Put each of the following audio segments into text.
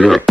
Yeah.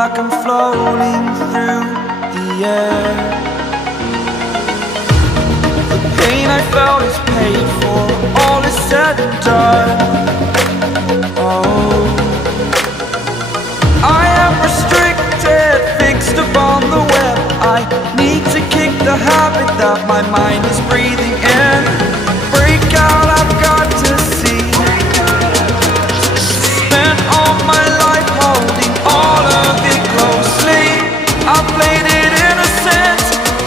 like I'm floating through the air. The pain I felt is paid for, all is said and done. Oh, I am restricted, fixed upon the web. I need to kick the habit that my mind is breathing in. Break out, I've got to see. Spent all my life holding all of it closely. I played it innocent,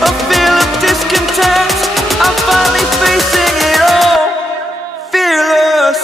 a feel of discontent. I'm finally facing it all, fearless.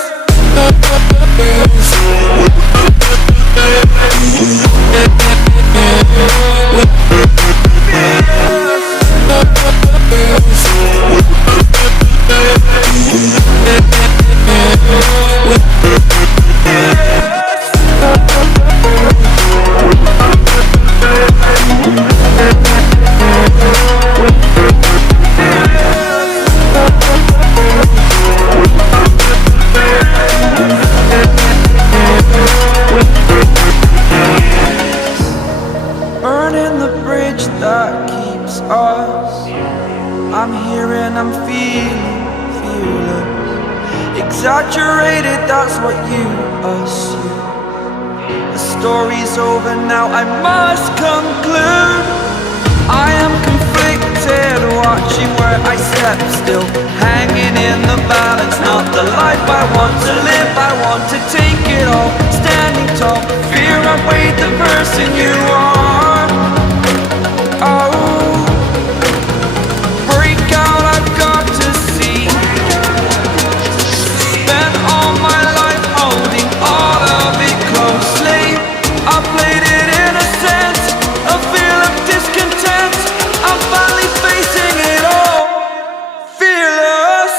Burning the bridge that keeps us. I'm here and I'm feeling fearless. Exaggerated, that's what you assume. The story's over now, I must conclude. I am conflicted, watching where I step still, hanging in the balance. Not the life I want to live, I want to take it all. Standing tall, fear I've weighed the person you are. Oh, break out, I've got to see. Spent all my life holding all of it closely. I played it innocent, a feel of discontent. I'm finally facing it all, fearless.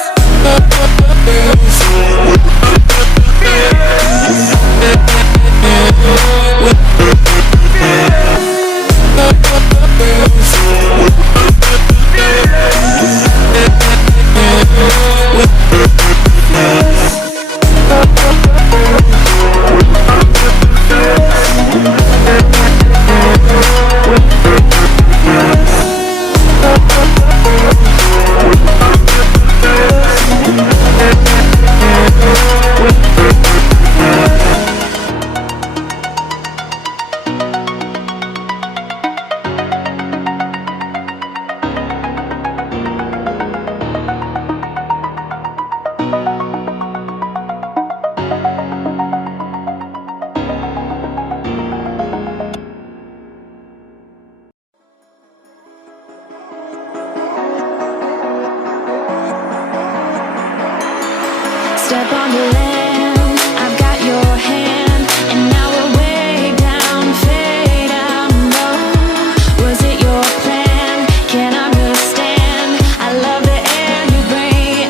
Step on the land, I've got your hand, and now we're way down, fade out low. Was it your plan? Can't understand. I love the air you bring,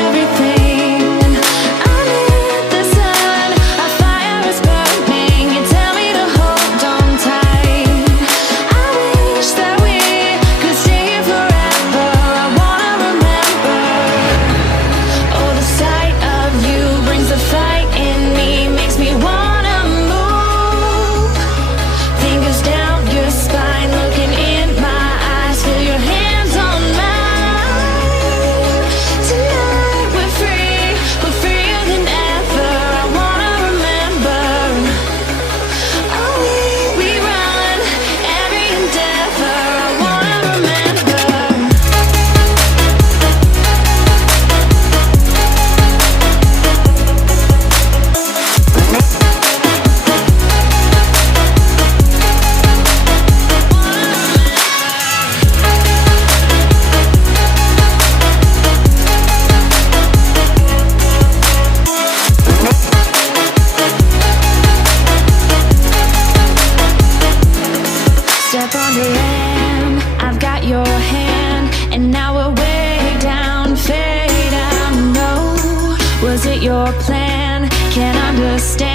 everything. Underneath the sun, a fire is burning. You tell me to hold on tight. I wish that we could stay here forever. I wanna remember. Oh, the sight of you brings the fight in me, makes me wanna move. Fingers down your spine, looking in my eyes, feel your hands on mine. Tonight we're freer than ever. I wanna remember. Oh, we run every endeavor. I wanna remember. Step on the land, I've got your hand, and now we're way down, fade out. No, was it your plan? Can't understand.